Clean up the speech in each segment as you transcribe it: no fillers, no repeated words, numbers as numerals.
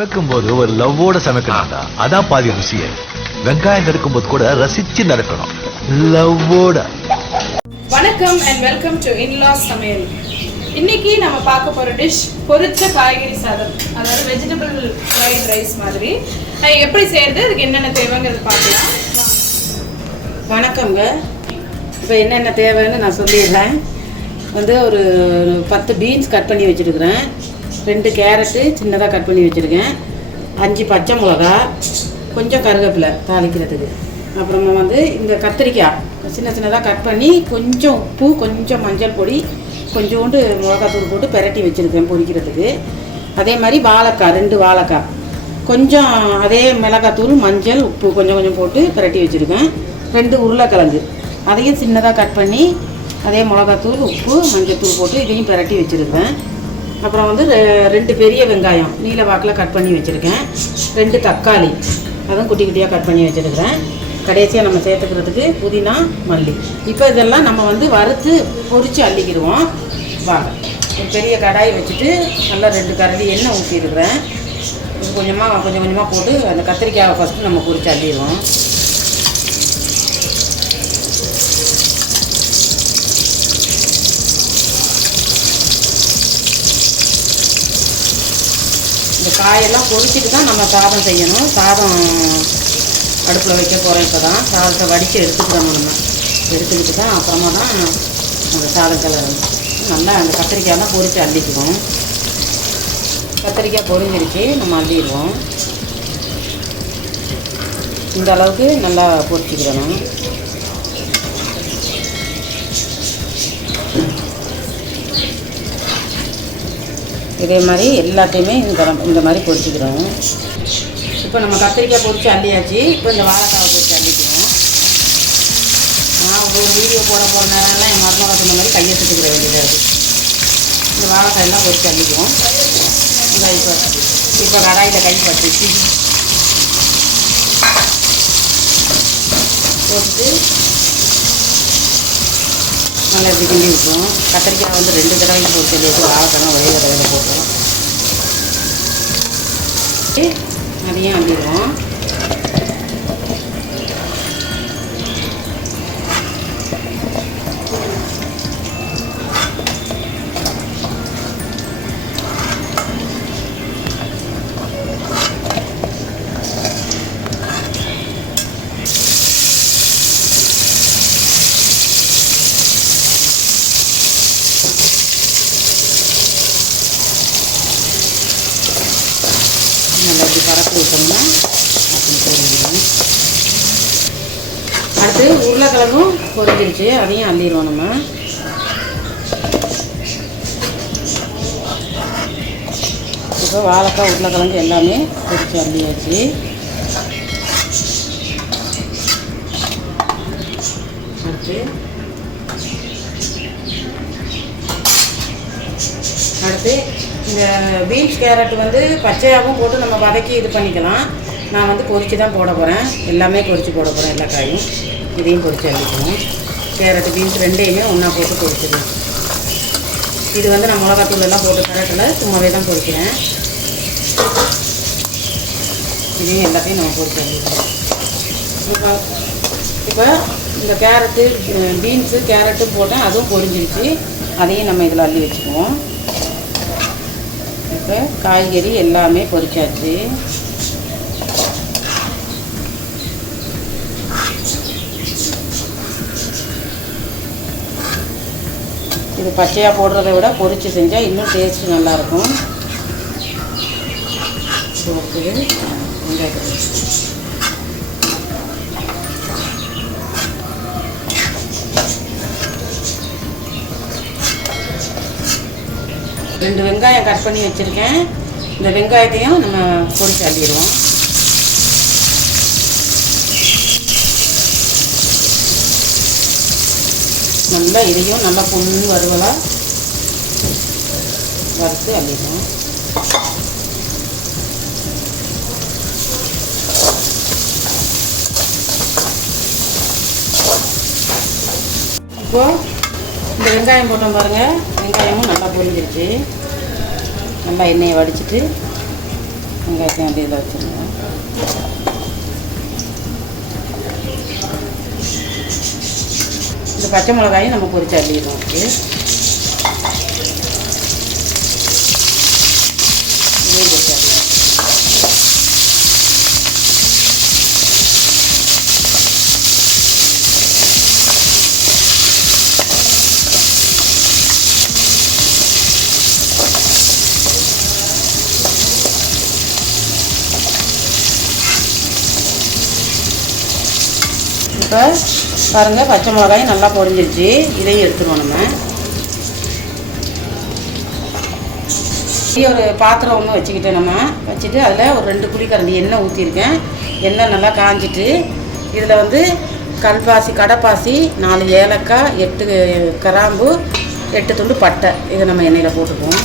சமைக்கும் போது ஒரு லவ்வோட சமைக்கணும்டா. அதான் பாதி ருசியே. வெங்காயம் நறுக்கும் போது கூட ரசிச்சு நடக்கணும், லவ்வோட. வணக்கம் அண்ட் வெல்கம் டு இன்லாஸ் சமையல். இன்னைக்கு நம்ம பார்க்க போற டிஷ் பொரிச்ச காய்கறி சாதம், அதாவது வெஜிடபிள் ஃப்ரைட் ரைஸ் மாதிரி. எப்படி செய்யறது, அதுக்கு என்னென்ன தேவைங்கிறது பார்க்கலாம். வணக்கங்க. இப்போ என்னென்ன தேவைன்னு நான் சொல்லிடுறேன். ஒரு 10 பீன்ஸ் கட் பண்ணி வச்சுருக்கிறேன், 2 கேரட்டு சின்னதாக கட் பண்ணி வச்சுருக்கேன், 5 பச்சை மிளகா, கொஞ்சம் கருவேப்பிலை தாளிக்கிறதுக்கு. அப்புறமா இந்த கத்திரிக்காய் சின்ன சின்னதாக கட் பண்ணி, கொஞ்சம் உப்பு, கொஞ்சம் மஞ்சள் பொடி, கொஞ்சோண்டு மிளகாத்தூள் போட்டு பெரட்டி வச்சுருக்கேன் பொரிக்கிறதுக்கு. அதே மாதிரி வாழைக்காய் 2 வாழைக்காய், கொஞ்சம் அதே மிளகாத்தூள், மஞ்சள், உப்பு கொஞ்சம் கொஞ்சம் போட்டு பெரட்டி வச்சுருக்கேன். 2 உருளைக்கிழங்கு, அதையும் சின்னதாக கட் பண்ணி அதே மிளகாத்தூள், உப்பு, மஞ்சள் தூள் போட்டு இதையும் பெரட்டி வச்சுருக்கேன். அப்புறம் 2 பெரிய வெங்காயம் நீல வாக்கில் கட் பண்ணி வச்சுருக்கேன், 2 தக்காளி அதுவும் குட்டி குட்டியாக கட் பண்ணி வச்சுருக்கிறேன். கடைசியாக நம்ம சேர்த்துக்கிறதுக்கு புதினா, மல்லி. இப்போ இதெல்லாம் நம்ம வறுத்து பொரித்து அள்ளிக்கிடுவோம். வாங்க, ஒரு பெரிய கடாய் வச்சுட்டு நல்லா 2 கரண்டி எண்ணெய் ஊற்றிருக்கிறேன். கொஞ்சம் கொஞ்சமாக போட்டு அந்த கத்திரிக்காயை ஃபஸ்ட்டு நம்ம பொரித்து அள்ளிடுவோம். இந்த காயெல்லாம் பொரிச்சிட்டு தான் நம்ம சாதம் செய்யணும். சாதம் அடுப்பில் வைக்க போகிறோம். இப்போ தான் சாதத்தை வடித்து எடுத்துக்கிறோம். நம்ம எடுத்துக்கிட்டு தான் அப்புறமா தான் அந்த சாதம் கிளறணும். நல்லா அந்த கத்திரிக்காயெல்லாம் பொரித்து அள்ளிக்குவோம். கத்திரிக்காய் பொரிஞ்சிருச்சு, நம்ம அள்ளிடுவோம். இந்த அளவுக்கு நல்லா பொரிச்சிக்கிறணும். இதே மாதிரி எல்லாத்தையுமே இந்த மாதிரி பொரிச்சிக்கிறோம். இப்போ நம்ம கத்திரிக்காய் பொரித்து அள்ளியாச்சு. இப்போ இந்த வாழைக்காவை பொரித்து அள்ளிக்கிறோம். நான் ஒரு வீடியோ போட போகிற நேரம்லாம் என் மருமக சொன்ன மாதிரி கையை சுட்டுக்கிற வேண்டியதாக இருக்குது. இந்த வாழைக்காயெல்லாம் பொரித்து அள்ளிக்குவோம். இப்போ கடாயில் கை பட்டுச்சு போட்டு நல்லா இப்படி கிண்டி விட்டுரும். கத்திரிக்காய் 2 தடவைக்கு போட்டு சொல்லிட்டு வாழைக்காய் ஒரே தடவையில் போட்டுரும். அதையும் அள்ளிடுவோம். நல்லா இப்படி பரப்பி விட்டோம்னா அப்படி போடுவோம். அடுத்து உருளைக்கிழங்கும் பொரிஞ்சிருச்சு, அதையும் அள்ளிடுவோம் நம்ம. இப்போ வாழைக்காய், உருளைக்கிழங்கு எல்லாமே பொரிச்சு அள்ளியாச்சு. அடுத்து இந்த பீன்ஸ் கேரட் பச்சையாகவும் போட்டு நம்ம வதக்கி இது பண்ணிக்கலாம். நான் பொரிச்சு தான் போட போகிறேன். எல்லாமே பொரிச்சு போட போகிறேன், எல்லா காயும். இதையும் பொரிச்சு அள்ளிக்கணும். கேரட்டு, பீன்ஸ் 2யுமே ஒன்றா போட்டு பொரிச்சிடுவேன். இது நான் மிளகாத்தூள் எல்லாம் போட்டு கரெக்டில் சும்மாவே தான் பொரிக்கிறேன். இதையும் எல்லாத்தையும் நம்ம பொரிச்சு அள்ளிக்கிறோம். இப்போ இந்த கேரட்டு, பீன்ஸு, கேரட்டும் போட்டேன், அதுவும் பொரிஞ்சிருச்சு. அதையும் நம்ம இதில் அள்ளி வச்சுக்குவோம். இப்போ காய்கறி எல்லாமே பொரிச்சாச்சு. இது பச்சையாக போடுறத விட பொரிச்சு செஞ்சால் இன்னும் டேஸ்ட்டு நல்லாயிருக்கும். ரெண்டு வெங்காயம் கட் பண்ணி வச்சுருக்கேன். இந்த வெங்காயத்தையும் நம்ம பொரிச்சு அள்ளிடுவோம். நல்லா இதையும் நல்லா பொண்ணு வறுவலாக வறுத்து அள்ளிடுவோம். இப்போது இந்த வெங்காயம் போட்டோம் பாருங்கள், வெங்காயமும் நல்லா பொரிஞ்சிருச்சு. நல்லா எண்ணெயை வடிச்சிட்டு வெங்காயத்தையும் அப்படியே இதில் வச்சுருங்க. இந்த பச்சை மிளகாயும் நம்ம பொரிச்சு அள்ளிடுவோம். அப்படியே பொரிச்சு அள்ளிடுவோம். இப்போ பாருங்கள், பச்சை மிளகாயும் நல்லா பொரிஞ்சிருச்சு. இதையும் எடுத்துருவோம். நம்ம ஒரு பாத்திரம் ஒன்று வச்சுக்கிட்டு நம்ம வச்சுட்டு அதில் ஒரு 2 குழிக்கரண்டி எண்ணெய் ஊற்றிருக்கேன். எண்ணெய் நல்லா காஞ்சிட்டு இதில் வந்து கல்பாசி, கடைப்பாசி, 4 ஏலக்காய், 8 கிராம்பு, 8 துண்டு பட்டை இதை நம்ம எண்ணெயில் போட்டுக்குவோம்.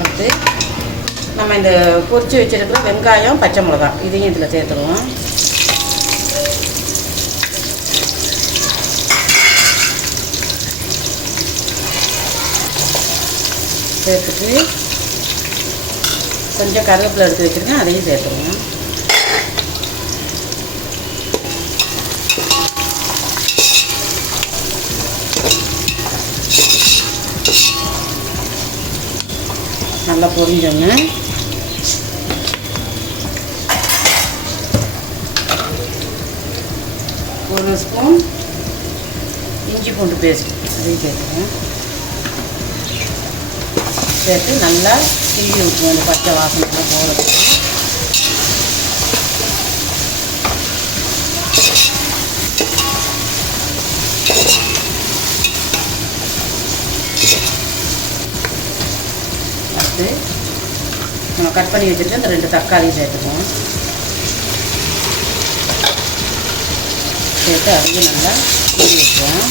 அடுத்து நம்ம இந்த பொரிச்சு வச்சுருக்கிற வெங்காயம், பச்சை மிளகா இதையும் இதில் சேர்த்துருவோம். சேர்த்துட்டு கொஞ்சம் கருவேப்பிலை எடுத்து வச்சுருக்கேன், அதையும் சேர்த்துருவோம். நல்லா பொரிஞ்சோன்னு ஒரு ஸ்பூன் இஞ்சி பூண்டு பேஸ்ட் அதையும் சேர்த்துக்கேன். சேர்த்து நல்லா கிண்டி விட்டுருவோம். அந்த பச்சை வாசனைலாம் போகிறதுக்கு. அடுத்து நம்ம கட் பண்ணி வச்சுட்டு அந்த 2 தக்காளியும் சேர்த்துக்குவோம். சேர்த்து அதையும் நல்லா கிண்டி விட்டுருவோம்.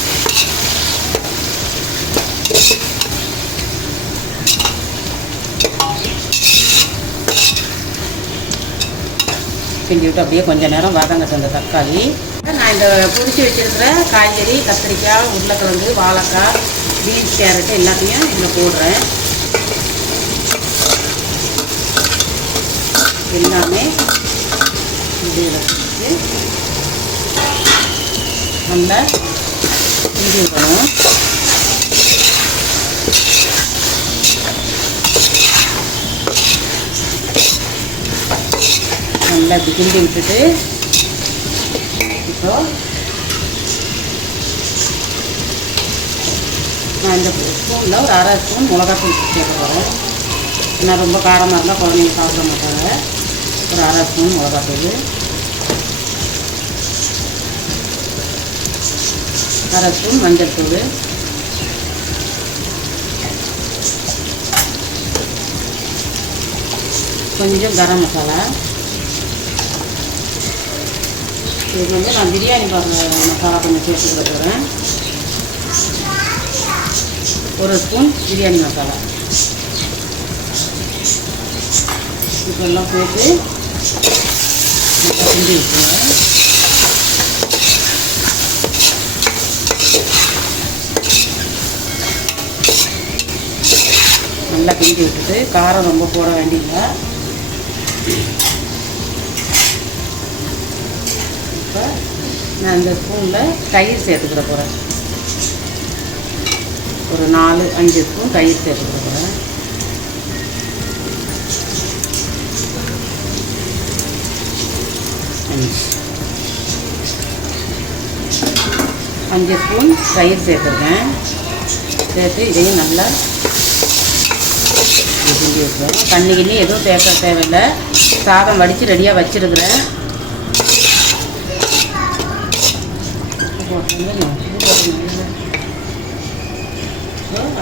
கிண்டி விட்டு அப்படியே கொஞ்சம் நேரம் வதங்கட்டும் அந்த தக்காளி. நான் இந்த பொரிச்சு வச்சுருக்கிற காய்கறி, கத்திரிக்காய், உருளைக்கிழங்கு, வாழைக்காய், பீன்ஸ், கேரட்டு எல்லாத்தையும் இதில் போடுறேன். எல்லாமே இதில் வச்சு நல்லா கிண்டி விடணும். நல்லா இப்படி கிண்டி விட்டுட்டு இப்போ நான் இந்த ஸ்பூனில் ஒரு 1/2 ஸ்பூன் மிளகாத்தூள் சேர்க்க போகிறேன். ஏன்னா ரொம்ப காரமாக இருந்தால் குழந்தைங்க சாப்பிட மாட்டாங்க. ஒரு 1/2 ஸ்பூன் மிளகாத்தூள், 1/2 ஸ்பூன் மஞ்சள் தூள், கொஞ்சம் கரம் மசாலா. இது வந்து நான் பிரியாணி மசாலா கொஞ்சம் சேர்த்துக்கிட போகிறேன். 1 ஸ்பூன் பிரியாணி மசாலா. இப்பெல்லாம் போட்டு கிண்டி விட்டுருவேன். நல்லா கிண்டி விட்டுட்டு காரம் ரொம்ப போட வேண்டியதில்லை. இப்போ நான் இந்த ஸ்பூனில் தயிர் சேர்த்துக்கிற போகிறேன். ஒரு 4-5 ஸ்பூன் தயிர் சேர்த்துக்கிற போகிறேன். அஞ்சு ஸ்பூன் தயிர் சேர்த்துருக்கேன். சேர்த்து இதையும் நல்லா கிண்டி வச்சுருவேன். தண்ணி கிண்ணி எதுவும் சேர்க்க தேவையில்லை. சாதம் வடித்து ரெடியாக வச்சுருக்கிறேன்.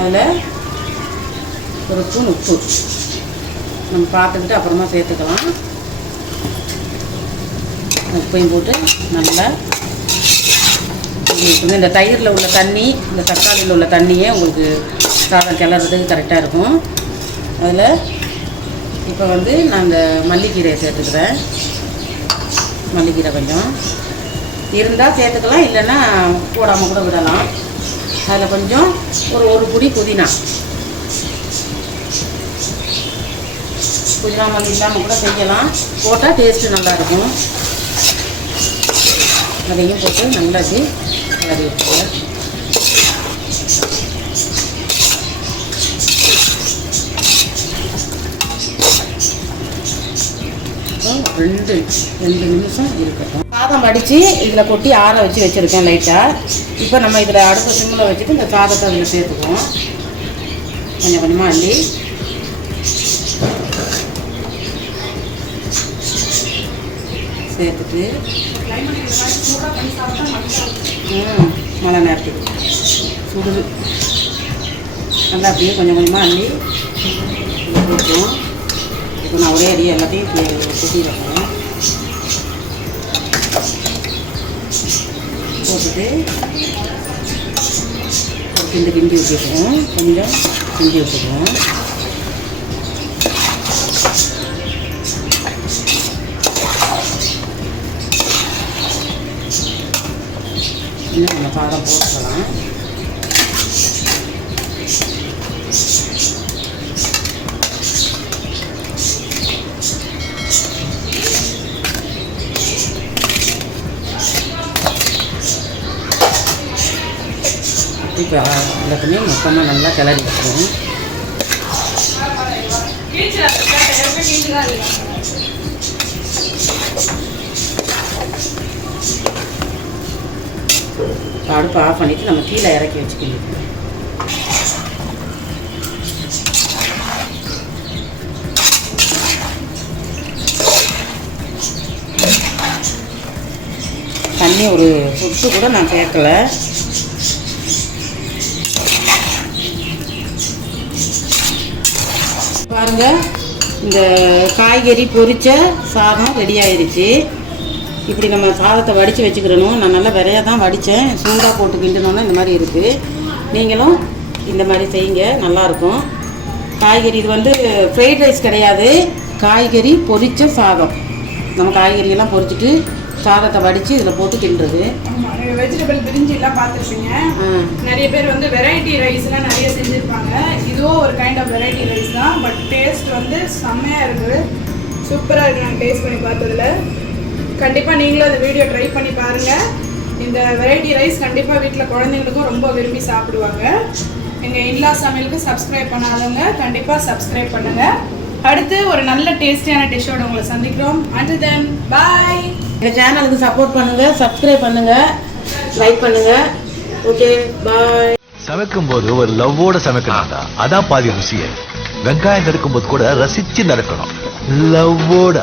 அதில் 1 ஸ்பூன் உப்பு நம்ம பார்த்துக்கிட்டு அப்புறமா சேர்த்துக்கலாம். உப்பையும் போட்டு நல்லா இந்த தயிரில் உள்ள தண்ணி, இந்த தக்காளியில் உள்ள தண்ணியே உங்களுக்கு சாதம் கிளறதுக்கு கரெக்டாக இருக்கும். அதில் இப்போ வந்து நான் இந்த மல்லிக்கீரையை சேர்த்துக்கிறேன். மல்லிக்கீரை கொஞ்சம் இருந்தால் சேர்த்துக்கலாம், இல்லைன்னா போடாமல் கூட விடலாம். அதில் கொஞ்சம் ஒரு புடி புதினா மல்லி இல்லாமல் கூட செய்யலாம், போட்டால் டேஸ்ட்டு நல்லாயிருக்கும். அதையும் போட்டு நல்லா கிளறி விட்டுருங்க. ரெண்டு நிமிஷம் இருக்கட்டும். சாதம் வடித்து இதில் கொட்டி ஆற வச்சுருக்கேன் லைட்டாக. இப்போ நம்ம இதில் அடுத்த சிம்மில் வச்சுட்டு இந்த சாதத்தை அதில் சேர்த்துக்குவோம். கொஞ்சம் கொஞ்சமாக அள்ளி சேர்த்துட்டு மழை நேரத்துக்கு சுடுது நல்லா அப்படியே கொஞ்சம் கொஞ்சமாக அள்ளி போட்டுருவோம். இப்போ நான் ஒரே அடி எல்லாத்தையும் கொட்டி வைக்கிறேன். போட்டுட்டு கிண்டி விட்டுக்குவோம். கொஞ்சம் கிண்டி விட்டுக்குவோம். இன்னும் நம்ம சாதம் போட்டுக்கலாம். இப்போ எல்லாத்தையுமே மொத்தமாக நல்லா கிளறி வச்சுருவோம். அடுப்பு ஆஃப் பண்ணிவிட்டு நம்ம கீழே இறக்கி வச்சுக்கணும். தண்ணி ஒரு சொட்டு கூட நான் சேர்க்கலை. பாருங்க, இந்த காய்கறி பொரிச்ச சாதம் ரெடி ஆயிடுச்சு. இப்படி நம்ம சாதத்தை வடித்து வச்சுக்கிறணும். நான் நல்லா விரையாக தான் வடித்தேன், சூடாக போட்டு கிண்டணுன்னா இந்த மாதிரி இருக்குது. நீங்களும் இந்த மாதிரி செய்யுங்க, நல்லாயிருக்கும். காய்கறி இது வந்து ஃப்ரைட் ரைஸ் கிடையாது, காய்கறி பொரிச்ச சாதம். நம்ம காய்கறியெல்லாம் பொரிச்சிட்டு சாதத்தை வடித்து இதில் போட்டு கிண்டுறது. வெஜிடபிள் பிரிஞ்சி எல்லாம் பார்த்துருப்பீங்க. நிறைய பேர் வந்து வெரைட்டி ரைஸ்லாம் நிறைய செஞ்சுருப்பாங்க. இதுவும் ஒரு கைண்ட் ஆஃப் வெரைட்டி ரைஸ் தான். பட் டேஸ்ட் வந்து செம்மையாக இருக்குது, சூப்பராக இருக்குது. நாங்கள் டேஸ்ட் பண்ணி பார்த்ததில் கண்டிப்பாக நீங்களும் அந்த வீடியோ ட்ரை பண்ணி பாருங்கள். இந்த வெரைட்டி ரைஸ் கண்டிப்பாக வீட்டில் குழந்தைங்களுக்கும் ரொம்ப விரும்பி சாப்பிடுவாங்க. எங்கள் இன்லா சமையலுக்கு சப்ஸ்கிரைப் பண்ணாதவங்க கண்டிப்பாக சப்ஸ்கிரைப் பண்ணுங்கள். அடுத்து ஒரு நல்ல டேஸ்டியான டிஷ்ஷோட உங்களை சந்திக்கிறோம். until then bye. எங்கள் சேனலுக்கு சப்போர்ட் பண்ணுங்கள், சப்ஸ்கிரைப் பண்ணுங்கள், லைக் பண்ணுங்கள். ஓகே, பாய். சமைக்கும் போது ஒரு லவ்வோட சமைக்கணும்டா, அதான் பாதி ருசியே. வெங்காயம் நறுக்கும் போது கூட ரசிச்சு நறுக்கணும், லவ்வோட.